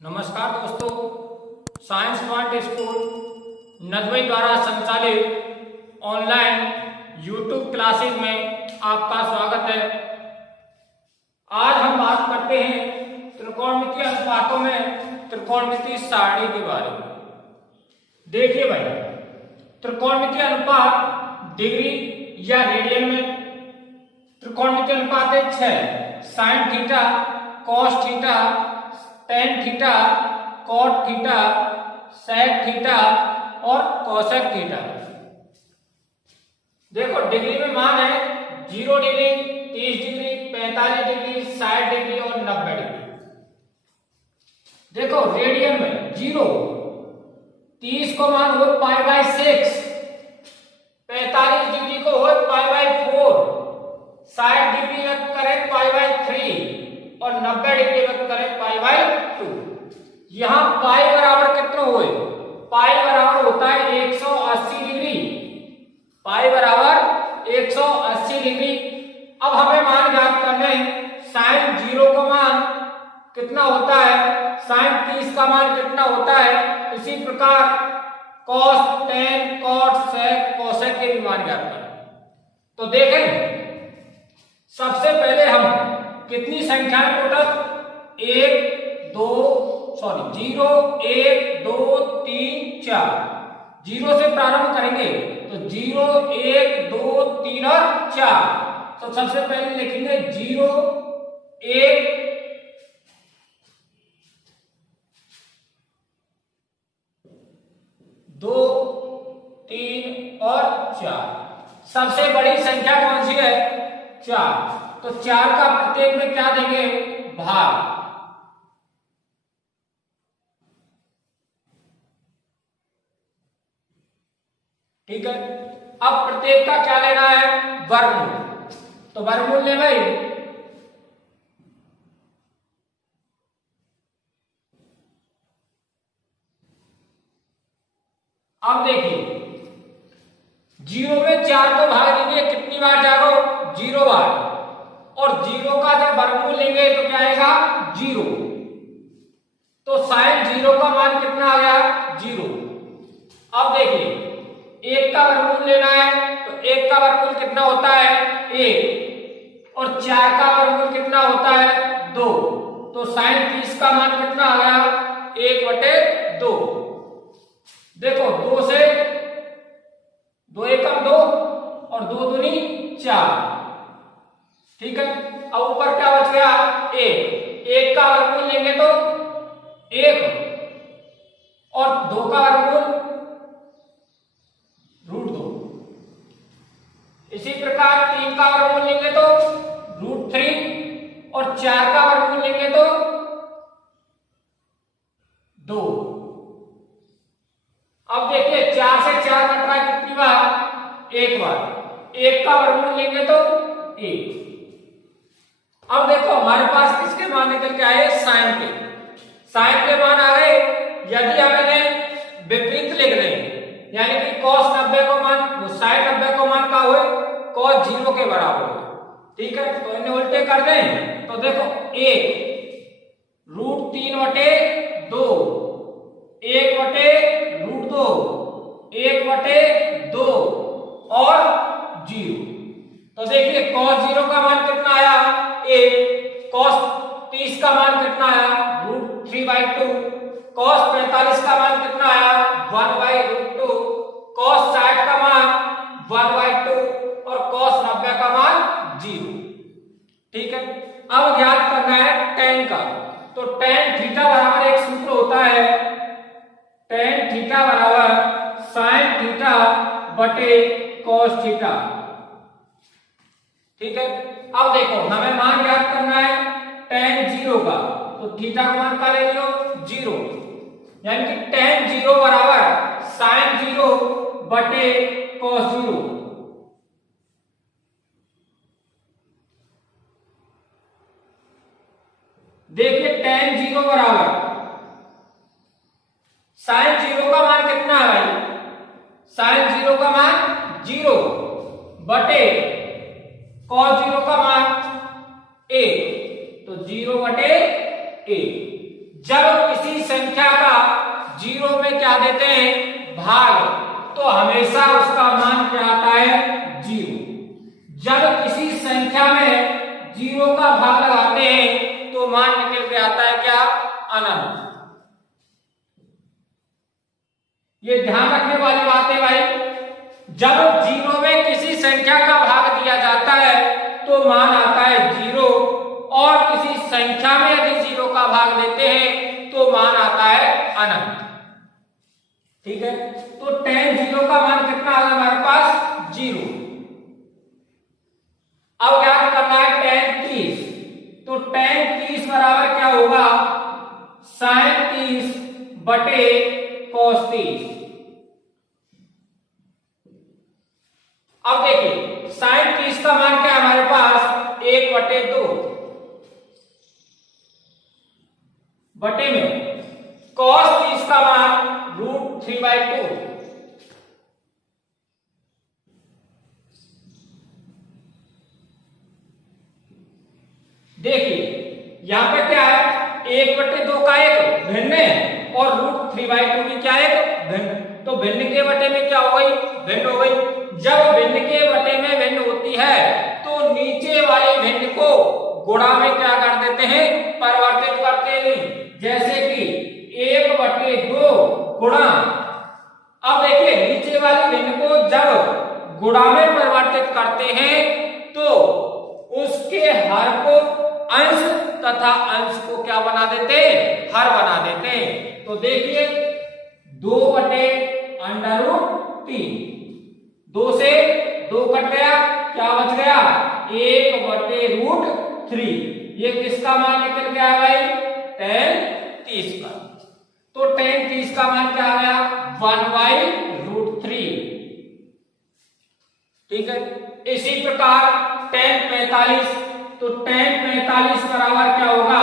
नमस्कार दोस्तों, science smart school Nadbai द्वारा संचालित ऑनलाइन यूट्यूब क्लासेस में आपका स्वागत है। आज हम बात करते हैं त्रिकोणमितीय अनुपातों में त्रिकोणमितीय सारणी के बारे में। देखिए भाई, त्रिकोणमितीय अनुपात डिग्री या रेडियन में त्रिकोणमितीय अनुपात है 6 sine theta, cos theta, tan theta, cot theta, sec theta और कोसेक थीटा। देखो डिग्री में मान है 0 डिग्री, 30 डिग्री, 45 डिग्री, 60 डिग्री और 90 डिग्री। देखो रेडियन में 0, 30 को मान हो π/6, 45 डिग्री को हो π/4, 60 डिग्री व्यक्त करें π/3 और 90 डिग्री व्यक्त करें π/2। यहां पाई बराबर कितना हुए? पाई बराबर होता है 180 डिग्री। पाई बराबर 180 डिग्री। अब हमें मान ज्ञात करना है। साइन 0 का मान कितना होता है, साइन 30 का मान कितना होता है, इसी प्रकार कॉस, टेन, कॉट, सेक, कोसेक के भी मान ज्ञात करना। तो देखें सबसे पहले हम कितनी संख्या टोटल 0 1 2 3 4 0 से प्रारंभ करेंगे तो 0 1 2 3 और 4। तो सबसे पहले लिखेंगे 0 1 2 3 और 4। सबसे बड़ी संख्या कौन सी है? 4। तो 4 का प्रत्येक में क्या देंगे? भाग। ठीक है। अब प्रत्येक का क्या लेना है? वर्गमूल। तो वर्गमूल ले भाई। अब देखिए 0 में 4 को भाग दीजिए, कितनी बार जाओ? 0 बार। और 0 का जब वर्गमूल लेंगे तो क्या आएगा? 0। तो साइन 0 का मान कितना आ गया? 0। अब देखिए 1 का वर्गमूल लेना है तो 1 का वर्गमूल कितना होता है? 1। और 4 का वर्गमूल कितना होता है? 2। तो साइन 30 का मान कितना आ गया? 1/2। देखो 2 से 2 एकम 2 और 2 दूनी 4। ठीक है। अब ऊपर क्या बच गया? 1। 1 का वर्गमूल लेंगे तो 1 और 2 का वर्गमूल √2। इसी प्रकार 3 का वर्गमूल लेंगे तो √3 और 4 का वर्गमूल लेंगे तो 2। अब देखिए 4 से 4 कट रहा है कितनी बार? 1 बार। 1 का वर्गमूल लेंगे तो 1। अब देखो हमारे पास किसके मान निकल के आए? साइन के। साइन के मान आ गए। यदि हमें विपरीत लिख दें, यानी कि cos 90 को मान साइन 90 को मान का हुए cos 0 के बराबर हो। ठीक है। तो इन्हें उल्टे कर दें तो देखो 1 √3/2, 1/√2, 1/2 और 0। तो देखिए cos 0 का मान कितना आया? 1। cos 30 का मान कितना आया? √3/2। cos 45 का मान कितना आया? 1/√2। cos 60 का मान 1/2 और cos 90 का मान 0। ठीक है। अब ज्ञात करना है tan का। तो tan थीटा बराबर एक सूत्र होता है, tan थीटा बराबर sin थीटा बटे cos थीटा। ठीक है। अब देखो हमें मान ज्ञात करना है tan 0 का। तो थीटा का मान का ले लो 0, यानी कि tan 0 बराबर sin 0 बटे cos 0। देखिए tan 0 बराबर sin 0 का मान कितना है भाई? sin 0 का मान 0 बटे cos 0 का मान 1। तो 0/1। जब किसी संख्या का जीरो में क्या देते हैं भाग, तो हमेशा उसका मान क्या आता है जीरो। जब किसी संख्या में जीरो का भाग लगाते हैं तो मान निकल के आता है क्या अनंत। ये ध्यान रखने वाली बात है भाई, जब जीरो में किसी संख्या का भाग दिया जाता है तो मान आता है जीरो, और किसी संख्या में यदि जीरो का भाग देते हैं तो मान आता है अनंत। ठीक है, तो tan जीरो का मान कितना आ गया हमारे पास जीरो। अब ज्ञात करना है tan 30, तो tan 30 बराबर क्या होगा sin 30 बटे cos 30। अब देखिए sin 30 का मान क्या है हमारे पास 1/2 बटे में cos 30 का मान √3/2। देखिए यहां पे क्या है 1/2 का एक भिन्न है और √3/2 भी क्या है भिन्न, तो भिन्न के बटे में क्या हो गई भिन्न हो गई। जब भिन्न के बटे में भिन्न होती है तो नीचे वाले भिन्न को गुणा में क्या कर देते हैं परिवर्तित करते हैं, जैसे कि 1/2 गुणा। अब देखिए नीचे वाले भिन्न को जब गुणा में परिवर्तित करते हैं तो उसके हर को अंश तथा अंश को क्या बना देते हैं हर बना देते हैं। तो देखिए 2/√3, 2 से 2 कट गया, क्या बच गया 1/√3। ये किसका मान निकल गया भाई tan 30 का। तो tan 30 का मान क्या आ गया 1/√3। ठीक है, इसी प्रकार tan 45, तो tan 45 बराबर क्या होगा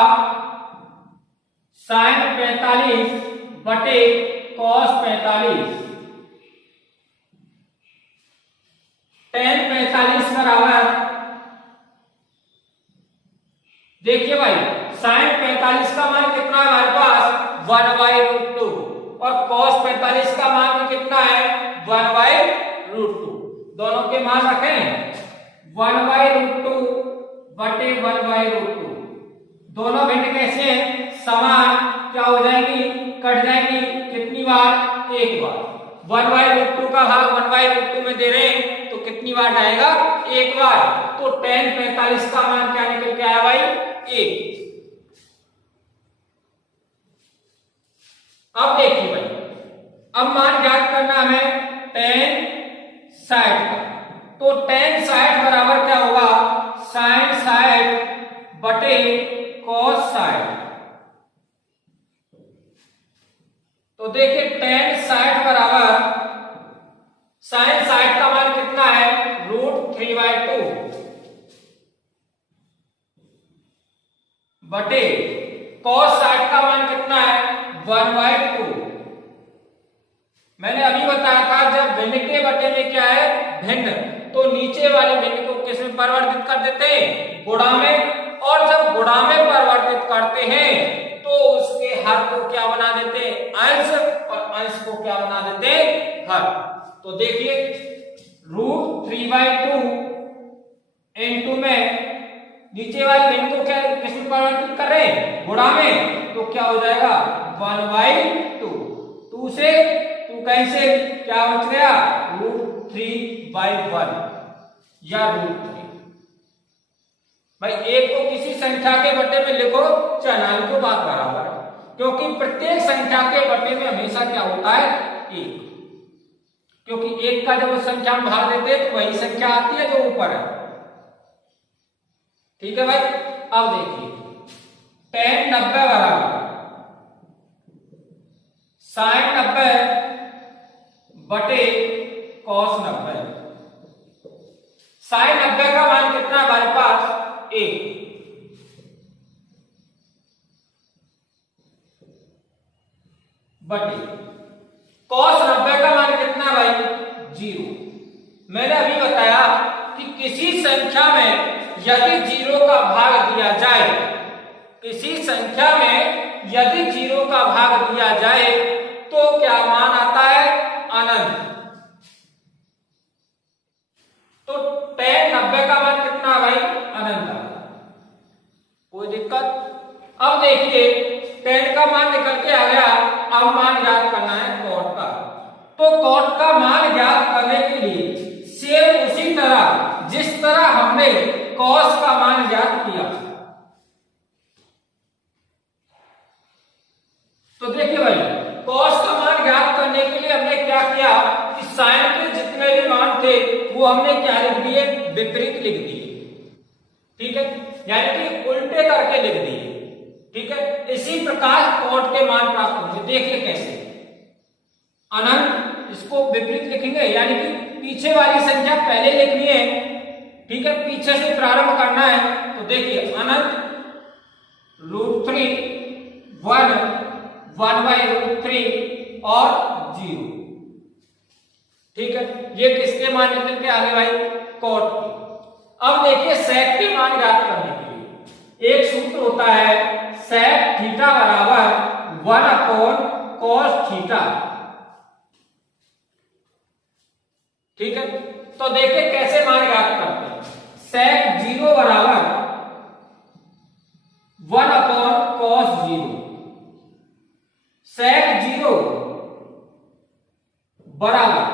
sin 45 बटे cos 45। tan 45 बराबर देखिए भाई sin 45 का मान कितना है हमारे पास 1/√2 और cos 45 का मान भी कितना है 1/√2। दोनों के मान रखें 1/√2 बटे 1/√2। दोनों भिन्न कैसे हैं समान, क्या हो जाएगी कट जाएगी कितनी बार एक बार। 1/√2 का भाग 1/√2 में दे रहे हैं तो कितनी बार जाएगा एक बार। तो tan 45 का मान क्या निकल के आया भाई 1। अब देखिए भाई, अब मान ज्ञात करना हमें tan 60 का, तो tan 60 बराबर क्या होगा sin 60 बटे cos 60। तो देखिए tan 60 बराबर sin 60 का मान कितना है √3/2 बटे cos 60 का मान कितना है 1/2। मैंने अभी बताया था जब भिन्न के बटे में क्या है भिन्न, तो नीचे वाले भिन्न को किस में परिवर्तित कर देते हैं गुणा में, और जब गुणा में परिवर्तित करते हैं तो उसके हर को क्या बना देते हैं अंश, और अंश को क्या बना देते हैं हर। तो देखिए √3/2 इनटू में नीचे वाले भिन्न को क्या किस में परिवर्तित कर रहे हैं गुणा में, तो क्या हो जाएगा 1/2। 2 से 2 कैसे क्या बच गया √3/1 या √3। भाई एक को किसी संख्या के बटे में लिखो चाहे ना लिखो बात बराबर है, क्योंकि प्रत्येक संख्या के बटे में हमेशा क्या होता है 1, क्योंकि 1 का जब संख्या में भाग देते हैं तो वही संख्या आती है जो ऊपर है। ठीक है भाई, अब देखिए tan 90 बराबर sin 90 बटे cos 90। sin 90 का मान कितना है हमारे पास 1 बटे cos 90 का मान कितना है भाई 0। मैंने अभी बताया कि किसी संख्या में यदि 0 का भाग दिया जाए, किसी संख्या में यदि tan का मान निकल के आ गया। अब मान ज्ञात करना है cot का। तो cot का मान ज्ञात करने के लिए सेम उसी तरह जिस तरह हमने cos का मान ज्ञात किया। तो देखिए भाई, cos का मान ज्ञात करने के लिए हमने क्या किया कि sin के जितने भी मान थे वो हमने क्या लिख दिए, विपरीत लिख दिए। ठीक है, यानी कि उल्टे करके लिख दिए। ठीक है, इसी प्रकार cot के मान प्राप्त होंगे। देखिए कैसे, अनंत इसको विपरीत लिखेंगे, यानी कि पीछे वाली संख्या पहले लिखनी है। ठीक है, पीछे से प्रारंभ करना है। तो देखिए अनंत √3 1/√3 और 0। ठीक है, ये किसके मान निकल के आगे भाई, cot के। अब देखिए sec के मान ज्ञात करने के लिए एक सूत्र होता है, sec थीटा बराबर 1/cos थीटा। ठीक है, तो देखिए कैसे मान ज्ञात करते हैं। sec 0 बराबर 1/cos 0। sec 0 बराबर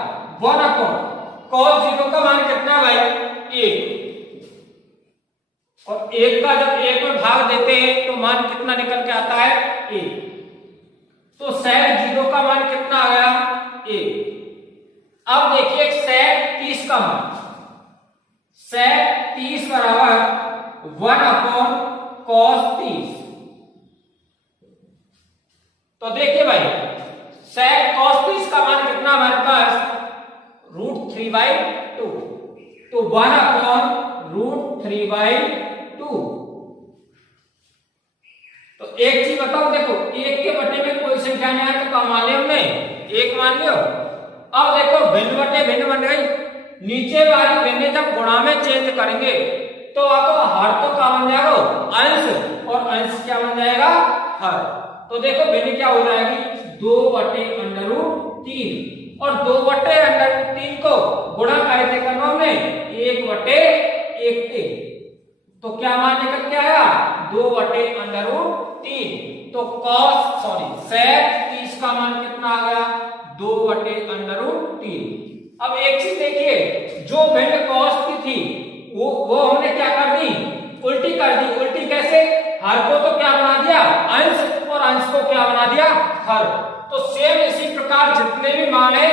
1/cos 0 का मान कितना है भाई, 1। और 1 का जब 1 में भाग देते हैं तो मान कितना निकल के आता है, 1। तो sec 0 का मान कितना आ गया, 1। अब देखिए sec 30 का मान, sec 30 बराबर 1/cos 30। तो देखिए भाई sec cos 30 का मान कितना हमारे पास, √3/2। तो 1/√3/2। तो एक चीज बताओ, देखो 1 के बटे में कोई संख्या नहीं आया तो क्या मान लिया हमने, 1 मान लियो। अब देखो भिन्न बटे भिन्न बन गई, नीचे वाली भिन्न जब गुणा में चेंज करेंगे तो आपको हर तो क्या बन जाएगा, अंश, और अंश क्या बन जाएगा, हर। तो देखो भिन्न क्या हो जाएगी, 2/√3। और 2/√3 को गुणा कैसे करना हमने, 1/1। तो क्या मान निकल के आया, 2/√3। तो sec 30 का मान कितना आ गया, 2/√3। अब एक चीज देखिए, जो भिन्न cos की थी वो हमने क्या कर दी, उल्टी कर दी। उल्टी कैसे, हर को तो क्या बना दिया, अंश, और अंश को क्या बना दिया, हर। तो सेम इसी प्रकार जितने भी मान है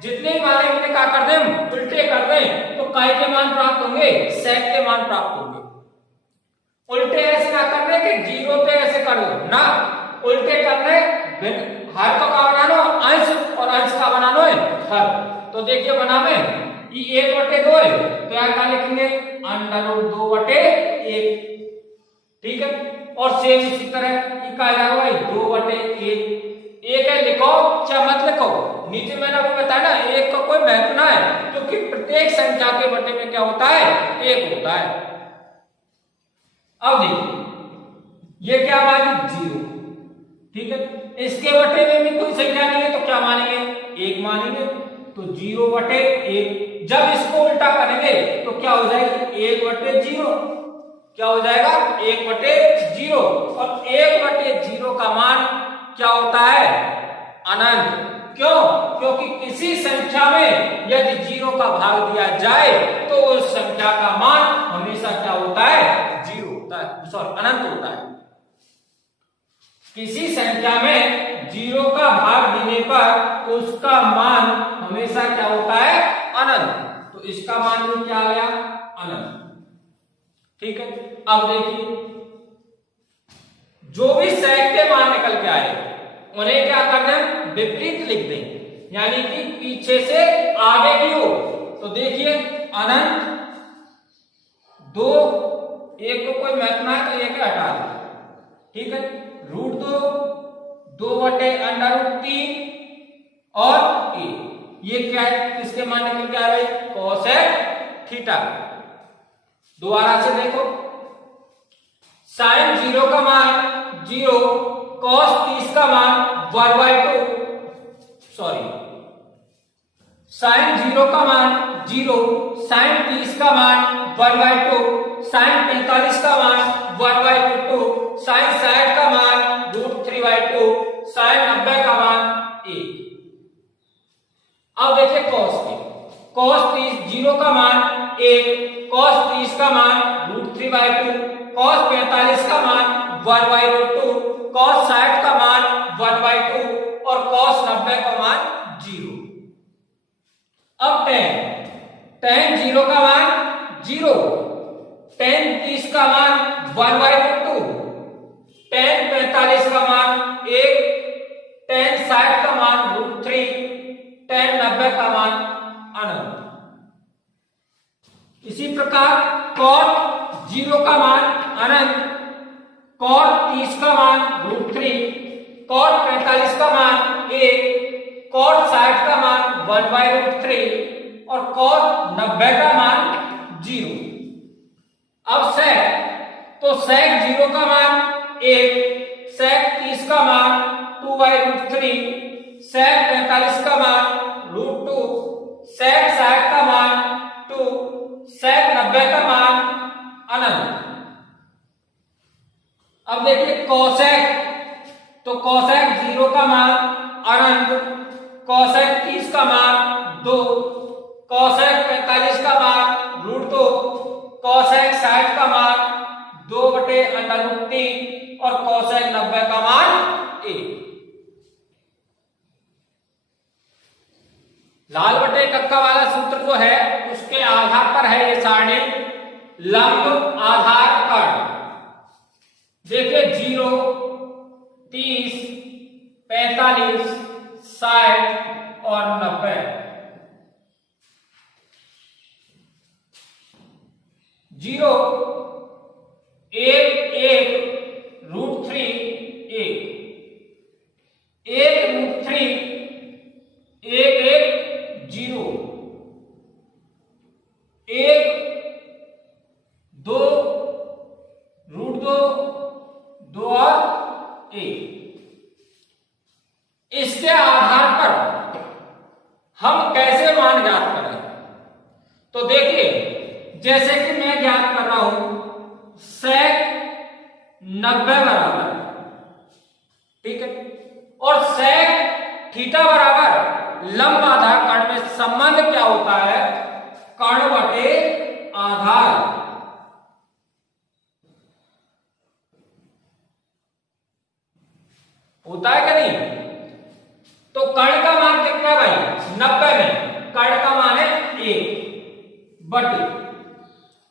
हमने क्या कर दें, उल्टे कर दें, तो काय के मान प्राप्त होंगे, sec के मान प्राप्त होंगे। उल्टे ऐसे ना करने के 0 पे ऐसे कर लो ना, उल्टे करने हर को का बनानो अंश, और अंश का बनानो है हर। तो देखिए बना में ये 1/2 है, तो यहाँ क्या लिखेंगे, √2/1। ठीक है, और सेम इसी तरह ये क्या आ जाएगा, 2/1। एक है लिखो चाहे मत लिखो, नीचे मैंने अभी बताया ना, एक का कोई महत्व ना है, क्योंकि प्रत्येक संख्या के बटे में क्या होता है, 1 होता है। अब देखिए ये क्या हमारी 0। ठीक है, इसके बटे में भी कोई संख्या नहीं है तो क्या मानेंगे, 1 मानेंगे। तो 0/1। जब इसको उल्टा करेंगे तो क्या हो जाएगी, 1/0। क्या हो जाएगा, 1/0। और 1/0 का मान क्या होता है, अनंत। क्यों, क्योंकि किसी संख्या में यदि 0 का भाग दिया जाए तो उस संख्या का मान हमेशा क्या होता है, 0 होता है, सॉरी अनंत होता है। किसी संख्या में 0 का भाग देने पर उसका मान हमेशा क्या होता है, अनंत। तो इसका मान भी क्या आ गया, अनंत। ठीक है, अब देखिए जो भी sec के मान निकल के आए उन्हें क्या करना है, विपरीत लिख दें, यानी कि पीछे से आगे की ओर। तो देखिए अनंत 2, 1 को कोई महत्व ना है तो 1 हटा दो। ठीक है, √2, 2/√3 और 1। ये क्या है, किसके मान निकल के आ रहे, cosec थीटा। दोबारा से देखो, sin 0 का मान 0, cos 30 का मान 1/2, सॉरी sin 0 का मान 0, sin 30 का मान 1/2, sin 45 का मान 1/2, sin 60 का मान √3 √3/2 साइन 90 का मान 1। अब देखिए cos के, cos 30 0 का मान 1, cos 30 का मान √3/2, cos 45 का मान 1/√2, cos 60 का मान 1/2 और cos 90 का मान 0। अब tan 0 का मान 0, tan 30 का मान 1/2, tan 45 का मान 1, tan 60 का मान √3, tan 90 का मान अनंत। इसी प्रकार cot 0 का मान अनंत, cot 30 का मान √3, cot 45 का मान 1, cot 60 का मान 1/√3 और cot 90 का मान 0। अब sec, तो sec 0 का मान 1, sec 30 का मान 2/√3, sec 45 का मान √2, sec 60 का मान 2, sec 90 का मान अनंत। अब देखिए cosec, तो cosec 0 का मान अनंत, cosec 30 का मान 2, cosec 45 का मान √2, cosec 60 का मान 2/√3 और cosec 90 का मान 1। लाल बटे कक्का वाला सूत्र जो है उसके आधार पर है ये सारणी लंब आधार कर्ण। देखिए 0, 30, 45, 60 और 90। 0 1 1 √3 1, 1 √3 1 1 0, 1 2 √2 2 और 1। इसके आधार पर हम कैसे मान ज्ञात करें? तो देखिए जैसे कि मैं ज्ञात कर रहा हूं sec 90 बराबर, ठीक है, और sec थीटा बराबर लंब आधार कर्ण में संबंध क्या होता है? कर्ण बटे आधार। होता है क्या नहीं? तो कर्ण का मान कितना है भाई? 90 में कर्ण का मान है 1 बटे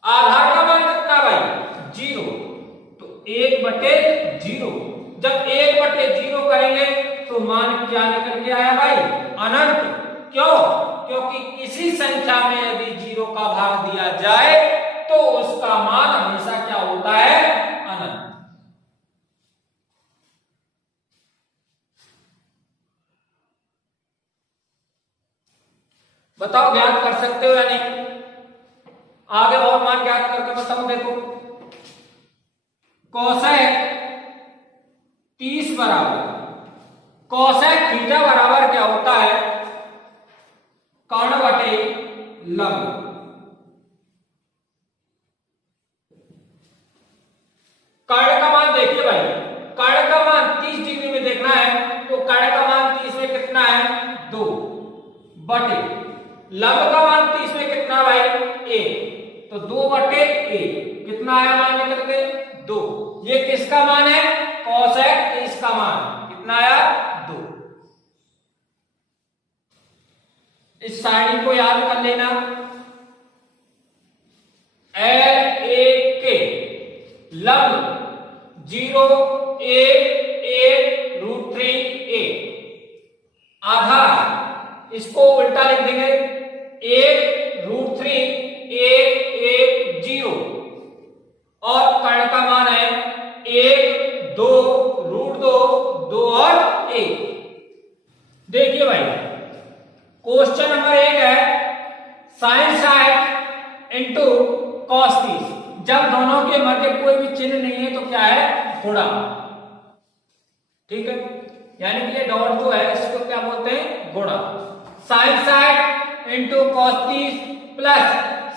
आधार का मान कितना भाई? 0, तो 1/0। जब 1/0 करेंगे तो मान क्या निकल के आया भाई? अनंत। क्यों? क्योंकि किसी संख्या में यदि 0 का भाग दिया जाए तो उसका मान हमेशा क्या होता है? अनंत। बताओ ज्ञात कर सकते हो या नहीं? आगे और मान ज्ञात करके बताओ। देखो cosec 30 बराबर cosec थीटा बराबर क्या होता है? कर्ण बटे लंब। कर्ण का मान देखिए भाई, कर्ण का मान 30 डिग्री में देखना है तो कर्ण का मान 30 में कितना है? 2 बटे लंब का मान 30 में कितना भाई? 1, तो 2/1 कितना आया मान निकल के? 2। ये किसका मान है? cosec 30 का मान कितना आया? 2। इस सारणी को याद कर लेना। LAK लंब 0 1 1 √3 1, आधार इसको उल्टा लिख देंगे 1 √3 1 1 0 और कर्ण का मान है 1 2 √2 2 और 1। देखिए भाई क्वेश्चन नंबर 1 है sin 60 इंटू cos 30। जब दोनों के मध्य कोई भी चिन्ह नहीं है तो क्या है? गुणा। ठीक है, यानी कि ये डॉट जो है इसको क्या बोलते हैं? गुणा। sin 60 into cos 30 plus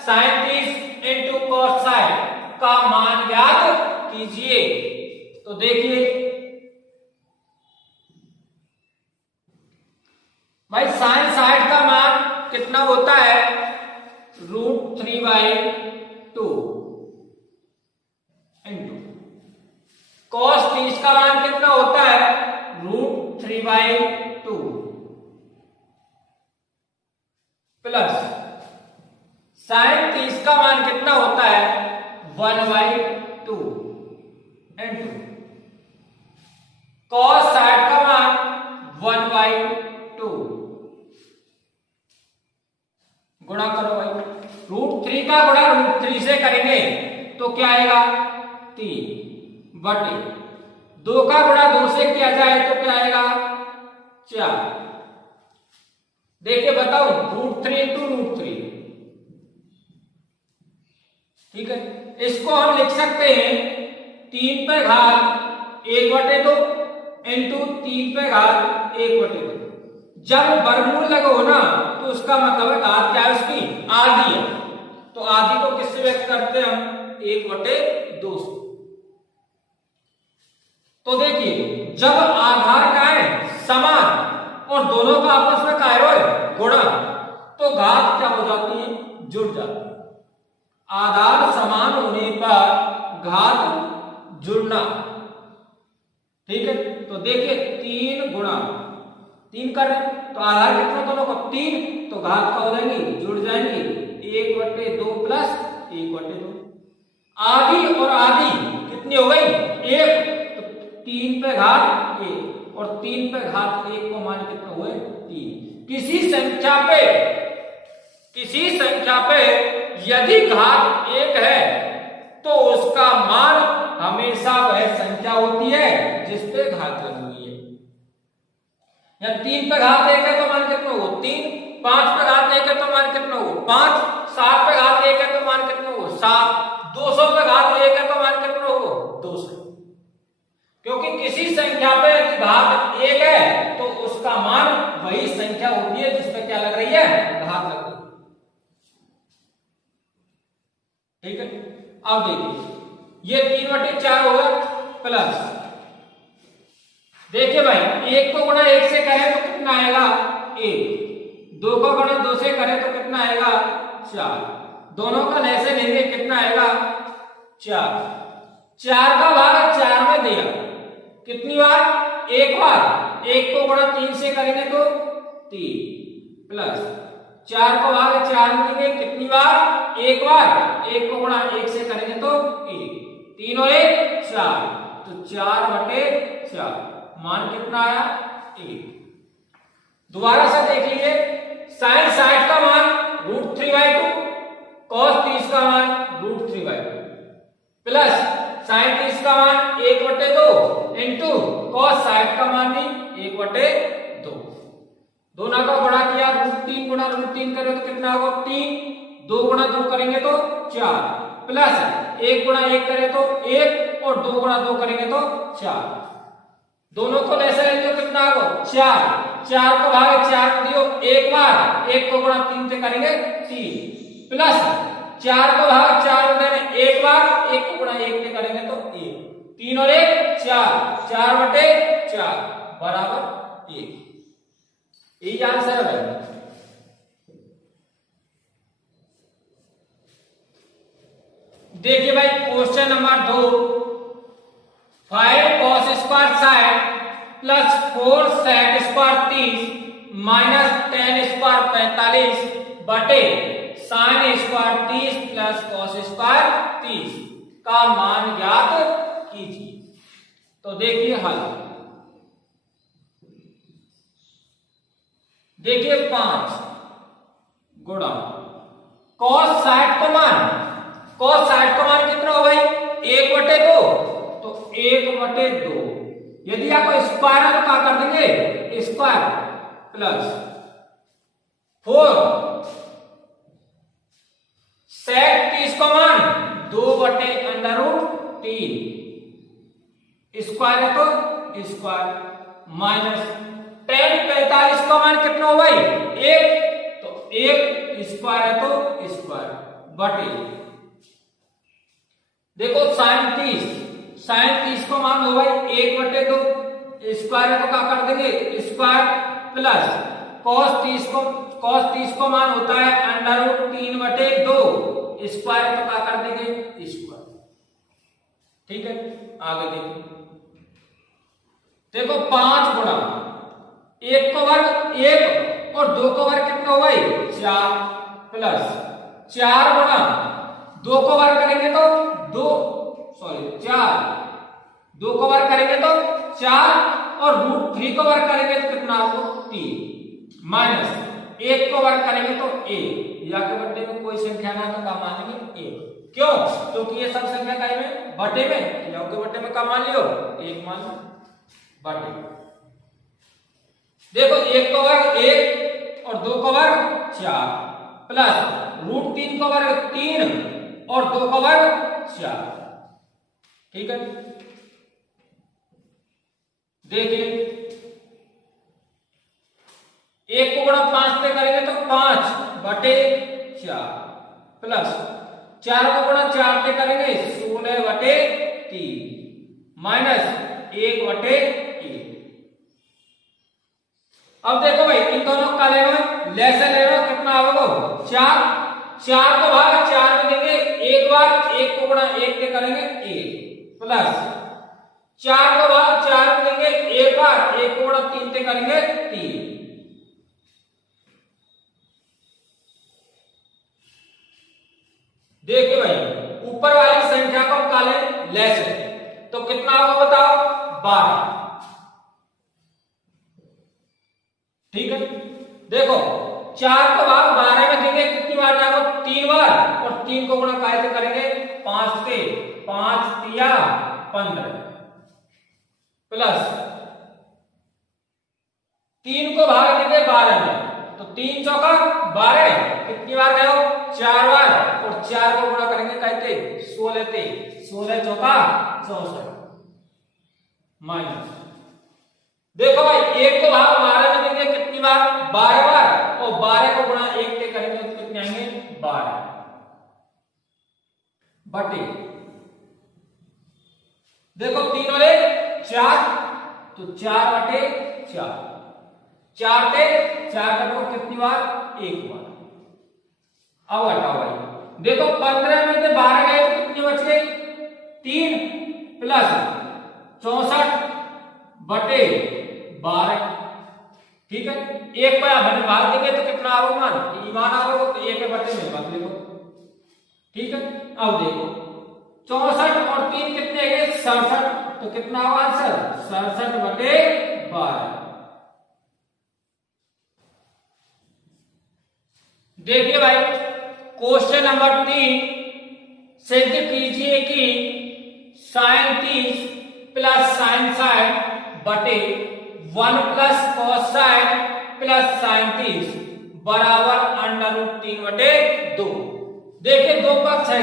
sin 30 into cos 60 का मान ज्ञात कीजिए। तो देखिए भाई साइन 60 का मान कितना होता है, √3/2 इंटू कॉस 30 का मान कितना होता है, √3/2 प्लस साइन 30 का मान कितना होता है, 1/2 इंटू कॉस 60 का मान 1/2 गुणा करो भाई, √3 का गुणा √3 से करेंगे तो क्या आएगा, 3/2 का गुणा 2 से किया जाए तो क्या आएगा, 4। देखिए बताओ, √3 इंटू √3, ठीक है। इसको हम लिख सकते हैं 3/1/2 इंटू 3/1/2। जब वर्गमूल लगो ना तो उसका मतलब है घात क्या है, उसकी आधी है, तो आधी को किससे व्यक्त करते हैं हम, 1/2 से। तो देखिए जब आधार का है समान और दोनों का आपस में क्या है गुणा, तो घात क्या हो जाती है, जुड़ जाती है। आधार समान होने पर घात जुड़ना, ठीक है। तो देखिए 3 गुणा 3 कर रहे तो आधार कितना दोनों का 3, तो घात का हो जाएंगी, जुड़ जाएंगी 1/2 प्लस 1/2। आधी और आधी कितनी हो गई, 1, तो 3/1 और 3/1 को मान कितना हुए, 3। किसी संख्या पे यदि घात 1 है तो उसका मान हमेशा वह संख्या होती है जिस पे घात लगी हुई है। या 3/1 है तो मान कितना हो, 3। 5/1 है तो मान कितना हो, 5। 7/1 है तो मान कितना हो, 7। 200/1 है तो मान कितना हो, 200। क्योंकि किसी संख्या पे यदि घात 1 है तो उसका मान वही संख्या होती है जिसपे क्या लग रही है, घात लग रही है, ठीक है। अब देखिए ये 3/4 होगा प्लस, देखिए भाई 1 को गुणा 1 से करें तो कितना आएगा, 1। 2 को गुणा 2 से करें तो कितना आएगा, 4। दोनों का लहसे लेंगे कितना आएगा, 4। 4 का भाग 4 में दिया कितनी बार, 1 बार। 1 को गुणा 3 से करेंगे तो 3 प्लस 4 को भाग 4 में देंगे कितनी बार, 1 बार। 1 को गुणा 1 से करेंगे तो 1। 3 और 1 4, तो 4/4 मान कितना आया, 1। दोबारा से देख लीजिए, साइन 60 का मान √3/2, कॉस 30 का मान √3/2 प्लस साइन 30 का मान 1/2 इंटू कॉस 60 का मान भी 1/2। दोनों का गुणा किया, √3 गुणा √3 करें तो कितना होगा, 3। 2 गुणा 2 करेंगे तो 4 प्लस 1 गुणा 1 करें तो 1 और 2 गुणा 2 करेंगे तो 4। दोनों को लेसे लेंगे तो कितना होगा, 4। 4 को भाग 4 दियो 1 बार। 1 को गुणा 3 से करेंगे 3 प्लस 4 को भाग 4 देने 1 बार। 1 को गुणा 1 से करेंगे तो 1। 3 और 1 4, 4/4 बराबर 1। यही आंसर है भाई। देखिए भाई question number 2, 5 cos square sine plus 4 sec square 30 minus 10 square 45 बटे sine square 30 plus cos square 30 का मान ज्ञात कीजिए। तो देखिए हल, देखिए 5 गुणा cos 60 का मान, cos 60 का मान कितना हो भाई, 1/2, तो 1/2। यदि आपको स्क्वायर है तो क्या कर देंगे, स्क्वायर प्लस 4 sec 30 का मान 2/√3, स्क्वायर है तो स्क्वायर माइनस 10 45 का मान कितना हो भाई, 1, तो 1 स्क्वायर है तो स्क्वायर बटे, देखो साइन 30 का मान हो भाई 1/2, स्क्वायर है तो क्या कर देंगे स्क्वायर प्लस cos 30 को मान होता है अंडर रूट 3/2 स्क्वायर, तो क्या कर देंगे स्क्वायर। ठीक है, आगे देखो 5 गुणा 1 को वर्ग 1 और 2 को वर्ग कितना हुआ 4 प्लस 4 गुणा 2 को वर्ग करेंगे तो 4 2 को वर्ग करेंगे तो 4 और रूट 3 को वर्ग करेंगे तो कितना होगा 3 माइनस 1 को वर्ग करेंगे तो 1 या के बट्टे में कोई संख्या ना तो का मानेंगे 1। क्यों? क्योंकि ये सब संख्या का में बट्टे में या के बट्टे में का मान लियो 1 मान बट्टे। देखो 1 को वर्ग 1 और 2 को वर्ग 4 प्लस रूट 3 को वर्ग 3 और 2 को वर्ग 4। ठीक है, देखिए 1 को गुणा 5 पे करेंगे तो 5/4 प्लस 4 को गुणा 4 पे करेंगे 16/3 माइनस 1/1। अब देखो भाई इन दोनों का ले लो लेसन ले लो, कितना होगा 4 को भाग 4 में देंगे एक बार, 1 को गुणा 1 पे करेंगे 1 प्लस 4 को भाग 4 में देंगे एक बार, 1 को गुणा 3 पे करेंगे 3। देखिए भाई ऊपर वाली संख्या को निकालें लेसन, तो कितना होगा बताओ 12। ठीक है, देखो 4 को भाग 12 में देंगे कितनी बार जाएगा 3 बार, और 3 को गुणा कैसे करेंगे 5 से, 5 तिया 15 प्लस 3 को भाग देंगे 12 में, तो 3 चौका 12 कितनी बार गए हो 4 बार, और 4 को गुणा करेंगे कहते 16 थे, 16 चौका 64 माइनस। देखो भाई 1 को भाग 12 में देंगे कितनी बार 12 बार, और 12 को गुणा 1 पे करेंगे तो कितने आएंगे 12 बटे। देखो 3 वाले 4 तो 4/4 4 पे 4 करो कितनी बार 1 बार। अब हटाओ भाई, देखो 15 में से 12 गए तो कितनी बच गई 3 प्लस 64/12। ठीक है, 1 पर अपन भाग देंगे तो कितना आओ मान ईमान आओ, तो 1 के बटे में मत लिखो। ठीक है, अब देखो 64 और 3 कितने गए 67, तो कितना होगा आंसर 67/12। देखिए भाई क्वेश्चन नंबर 3 सिद्ध कीजिए कि sin 30 प्लस sin 60 बटे 1 प्लस cos 60 प्लस sin 30 बराबर √3/2। देखिए दो पक्ष है,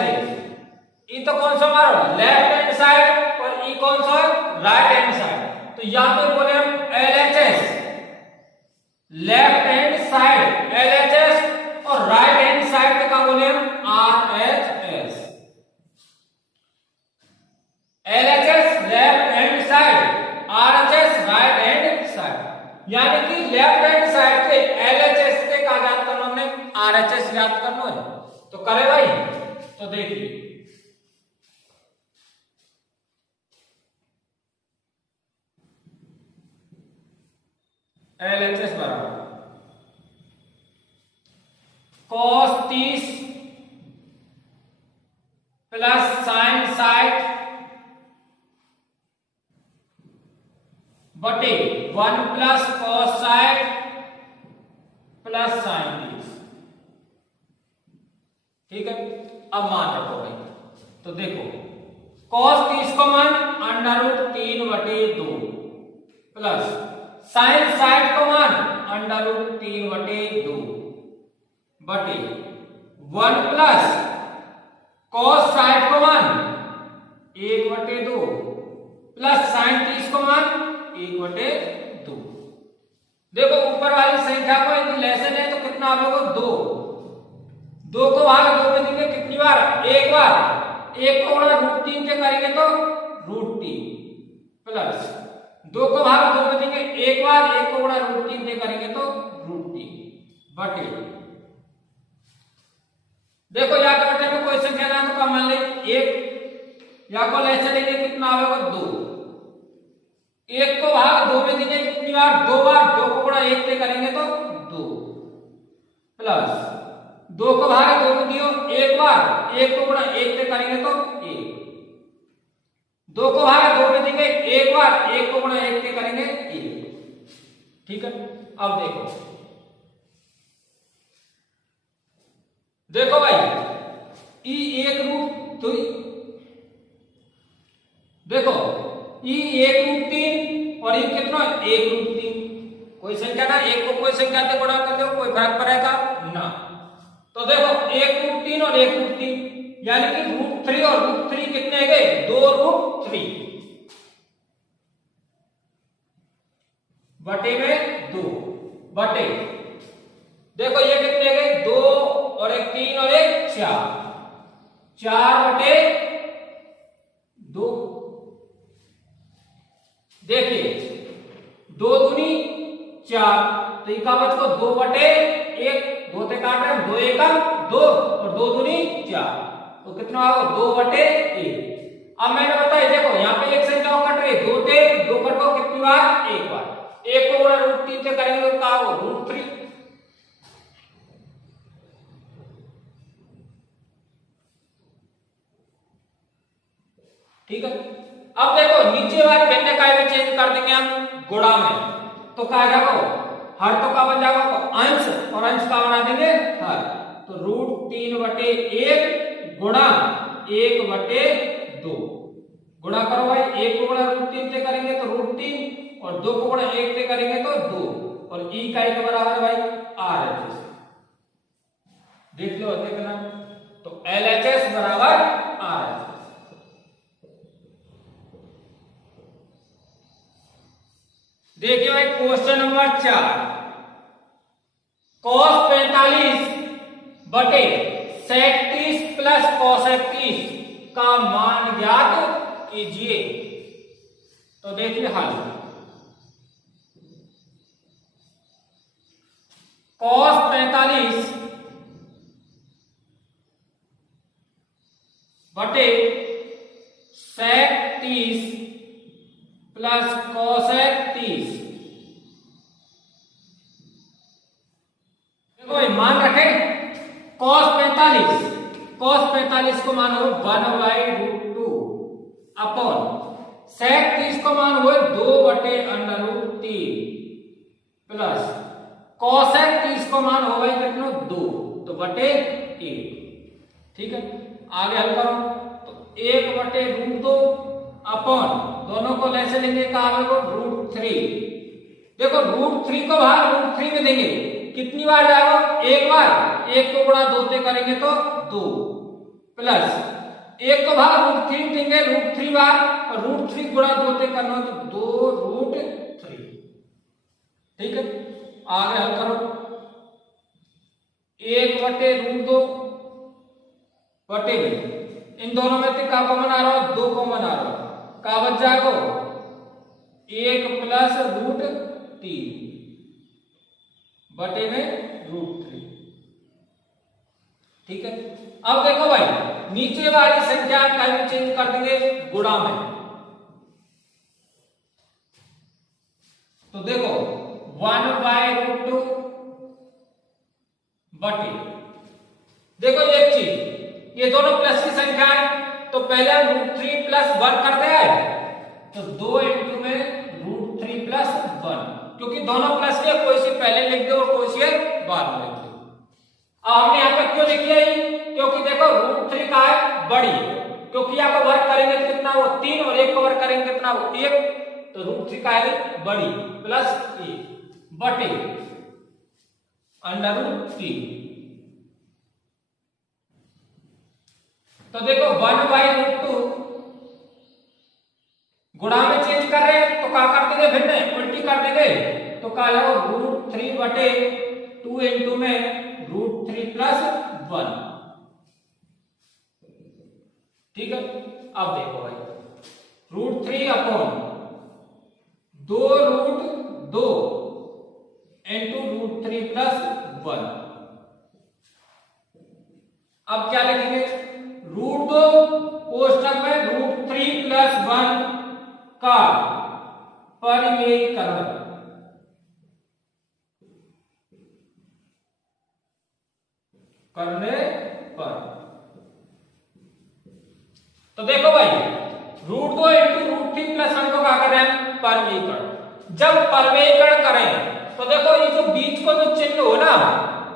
ये तो कौन सा मारो लेफ्ट हैंड साइड और ये कौन सा राइट हैंड साइड। तो या तो बोले हम LHS left hand side LHS, और राइट हैंड साइड का बोले हम RHS। LHS left hand side, RHS right hand side, यानी कि लेफ्ट हैंड साइड पे LHS पे का याद करना हमने RHS याद करना है। तो करे भाई, तो देखिए LHS बराबर cos 30 प्लस sin 60 बटे 1 प्लस cos 60 प्लस sin 30। ठीक है, अब मान रखो भाई, तो देखो cos 30 को मान √3/2 प्लस sin 60 को मान √3/2 बटे 1 प्लस cos 60 को मान 1/2 प्लस sin 30 को मान 1/2। देखो ऊपर वाली संख्या को यदि लेसन है तो कितना आप लोगों 2 को भाग 2 में देंगे कितनी बार एक बार, 1 को गुणा √3 के करेंगे तो √3 प्लस 2 को भाग 2 में देंगे एक बार, 1 को गुणा √3 पे करेंगे तो √3। बटे, देखो या के बटे में कोई संख्या ना तो मान ले 1, या को ऐसे लेंगे कितना आएगा 2, 1 को भाग 2 में देंगे कितनी बार 2 बार, 2 को गुणा 1 से करेंगे तो 2 प्लस 2 को भाग 2 में दियो 1 बार, 1 को गुणा 1 से करेंगे तो 1, 2 को भाग 2 में देंगे 1 बार, 1 को गुणा 1 से करेंगे 1। ठीक है, अब देखो भाई ई 1√3, देखो ई 1√3 और ये कितना 1√3, कोई संख्या ना 1 को कोई संख्या से गुणा कर दो कोई फर्क पड़ेगा ना। तो देखो 1√3 और 1√3 यानी कि √3 और √3 कितने गए 2√3 बटे में 2 बटे, देखो ये कितने गए 2 और 1 3 और 1 4, 4 बटे 2, देखिए 2 दूनी 4, तो ये का बच को 2 बटे 1, 2 से काट रहे हैं 2 1 2 और 2 दूनी 4, तो कितना आएगा 2 बटे 1। अब मैंने बताया देखो यहाँ पे एक संख्या कट रही है 2 से 2 कटो कितनी बार 1 बार, 1 को गुणा √3 से करेंगे तो क्या होगा √3। ठीक है, अब देखो नीचे वाले व्यंजक का भी चेंज कर देंगे हम गुणा में, तो क्या जाएगा हर तो का बन जाएगा तो अंश, और अंश का बना देंगे हर, तो √3 बटे 1 गुणा 1 बटे 2, गुणा करो भाई 1 को गुणा √3 से करेंगे तो √3 और 2 को गुणा 1 से करेंगे तो 2, और ई का के बराबर भाई RHS, देख लो देखना, तो LHS बराबर RHS। देखिए भाई क्वेश्चन नंबर 4, cos 45 बटे sec 30 प्लस cos 31 का मान ज्ञात कीजिए। तो देखिए हल, cos 45 बटे sec 30 प्लस cosec 30, देखो भाई मान रखे cos 45 को मान हो 1/√2 अपॉन sec 30 को मान हो 2 बटे √3 प्लस cosec 30 को मान हो भाई कितना 2, तो बटे 1। ठीक है, आगे हल करो तो 1 बटे √2 अपॉन दोनों को ऐसे लेंगे कहा √3, देखो √3 को भाग √3 में देंगे कितनी बार जाएगा 1 बार, 1 को गुणा 2 से करेंगे तो 2 प्लस 1 को भाग √3 देंगे √3 बार, और √3 गुणा 2 से करना तो 2√3। ठीक है, आगे हल करो 1 बटे √2 बटे में इन दोनों में से का कॉमन आ रहा हो 2 कॉमन आ रहा हो, का बच जाएगा 1 प्लस √3 बटे में √3। ठीक है, अब देखो भाई नीचे वाली संख्या का भी चेंज कर देंगे गुणा में, तो देखो 1/√2 बटे, देखो एक चीज ये दोनों प्लस की संख्या है, तो पहले √3 प्लस 1 कर दे, तो 2 इंटू में √3 प्लस 1, क्योंकि दोनों प्लस के कोई से पहले लिख दो और कोई से बाद में लिख दो। अब हमने यहाँ पे क्यों लिखी है, क्योंकि देखो √3 का है बड़ी, क्योंकि यहाँ पर वर्ग करेंगे तो कितना वो 3 और 1 को वर्ग करेंगे कितना वो 1, तो √3 का है बड़ी प्लस 1 बटे √3। तो देखो 1/√2 गुणा में चेंज कर रहे हैं तो क्या कर देंगे, भिन्न उल्टी कर देंगे, तो क्या है √3 बटे 2 इंटू में √3 प्लस 1। ठीक है, अब देखो भाई √3 अपॉन 2√2 इंटू √3 प्लस 1। अब क्या लिखेंगे, √2 कोष्टक में √3 + 1 का परिमेयीकरण। करने पर तो देखो भाई, √2 × √3 + 1 को क्या कर रहे हैं, परिमेयीकरण। जब परिमेयीकरण करें तो देखो ये जो बीच को जो चिन्ह हो ना,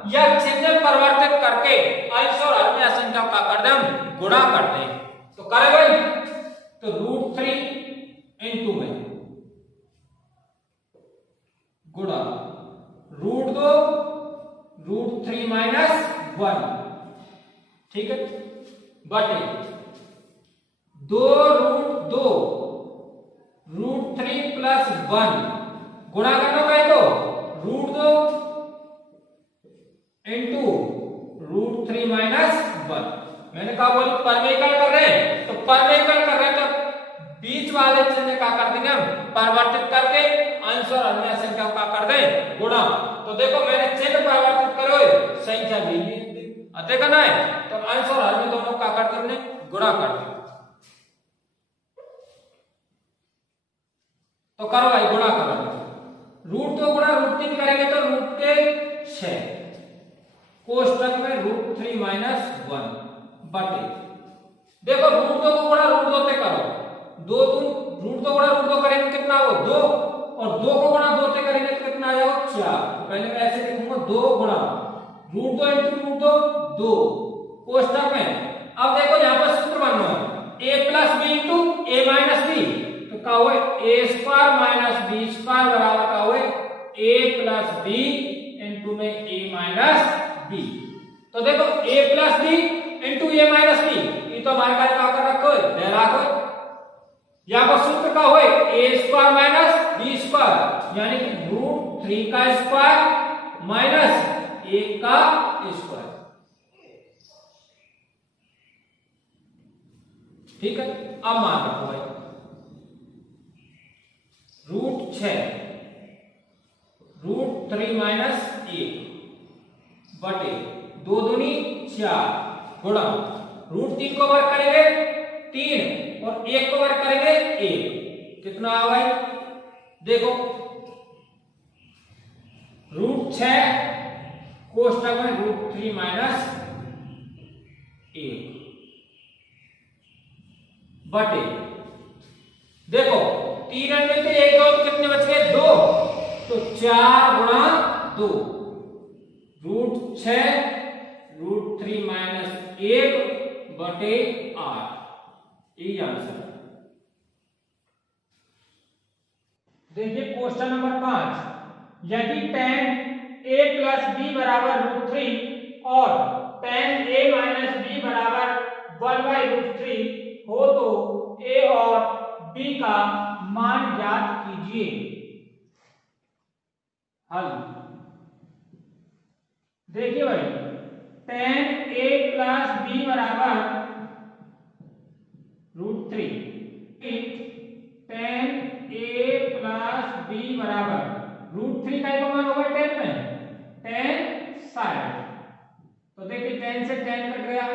यह चिन्ह परिवर्तित करके अंश और हर में असंख्या का कर दे हम गुणा कर दें। तो करें भाई, तो √3 × में गुणा √2 √3 - 1, ठीक है, बटे 2 √2 √3 + 1 गुणा करना भाई, तो √2 × √3 - 1। मैंने कहा बोली परिमेयीकरण कर रहे हैं, तो परिमेयीकरण कर रहे हैं तो बीच वाले चिन्ह का कर देंगे हम परिवर्तित करके अंश और अन्य संख्या का कर दें गुणा। तो देखो मैंने चिन्ह परिवर्तित करो, संख्या भी अतः करना है, तो अंश और हर में दोनों का कर देंगे गुणा कर दें। तो करो भाई, गुणा करो, √2 × √3 करेंगे तो √6 कोष्टक में √3 - 1 बटे, देखो √2 को गुणा √2 से करो, 2 √2 गुणा √2 करेंगे कितना हो 2, और 2 को गुणा 2 से करेंगे तो कितना आ जाएगा 4। पहले मैं ऐसे लिखूंगा 2 गुणा √2 × √2 2 कोष्टक में। अब देखो यहाँ पर सूत्र बनना है a + b × a - b, तो क्या हुआ a² - b² बराबर क्या हुआ a + b × में a - b। तो देखो a + b × a - b, ये तो हमारे पास क्या कर रखो है, दे रखो है। यहाँ पर सूत्र का हुए a² - b², यानी कि √3 का स्क्वायर माइनस 1 का स्क्वायर, ठीक है। अब मान रखो भाई, √6 √3 - 1 बटे 2 दूनी 4 गुणा √3 को वर्ग करेंगे 3 और 1 को वर्ग करेंगे 1, कितना आ भाई, देखो √6 कोष्टक में √3 - 1 बटे, देखो 3 में से 1 2 कितने बच गए 2, तो 4 गुणा 2 √6 √3 - 1 बटे 8, यही आंसर। देखिए क्वेश्चन नंबर 5, यदि tan a + b बराबर √3 और tan a - b बराबर 1/√3 हो तो a और b का मान ज्ञात कीजिए। हल, देखिए भाई tan a + b बराबर √3, tan a + b बराबर √3 का मान होगा 10 में tan 60, तो देखिए tan से tan कट गया,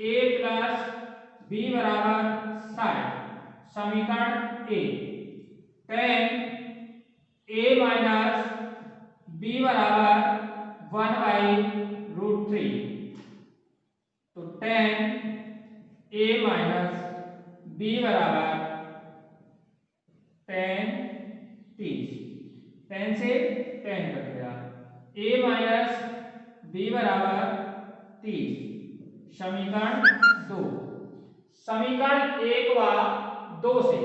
a + b बराबर 60, समीकरण a, tan a - b बराबर 1/√3, तो tan a - b बराबर tan 30, tan से tan कट गया, a - b बराबर 30, समीकरण 2, समीकरण 1 व 2 से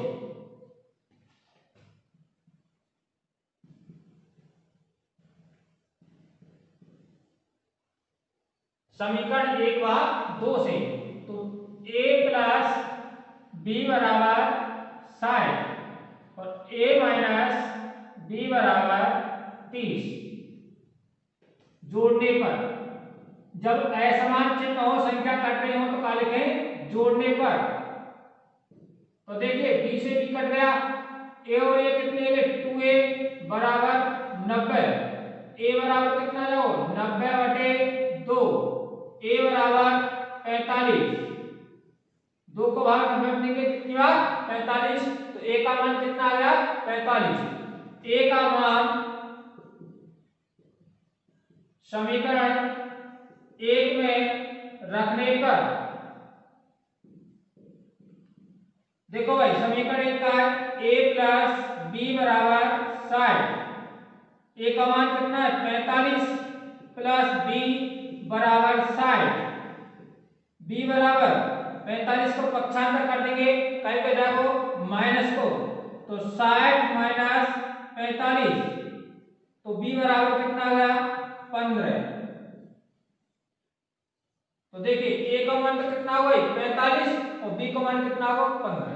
समीकरण 1 व 2 से, तो a + b बराबर 60 और a - b बराबर 30 जोड़ने पर, जब असमान चिन्ह हो संख्या कट रही हो तो क्या लिखें जोड़ने पर, तो देखिए b से b कट गया, a और a कितने 2a बराबर 90, ए बराबर कितना जाओ 90/2, ए बराबर 45, 2 को भाग 90 में देंगे कितनी बार 45, तो ए का मान कितना आ गया 45। ए का मान समीकरण 1 में रखने पर, देखो भाई समीकरण 1 का है a प्लस बी बराबर 60, ए का मान कितना है 45 प्लस बी बराबर 60, बी बराबर 45 को पक्षांतर कर देंगे कहीं पे जाओ माइनस को, तो 60 माइनस 45, तो बी बराबर कितना आ गया 15। तो देखिए ए का मान तो कितना होगा 45 और बी का मान कितना होगा 15।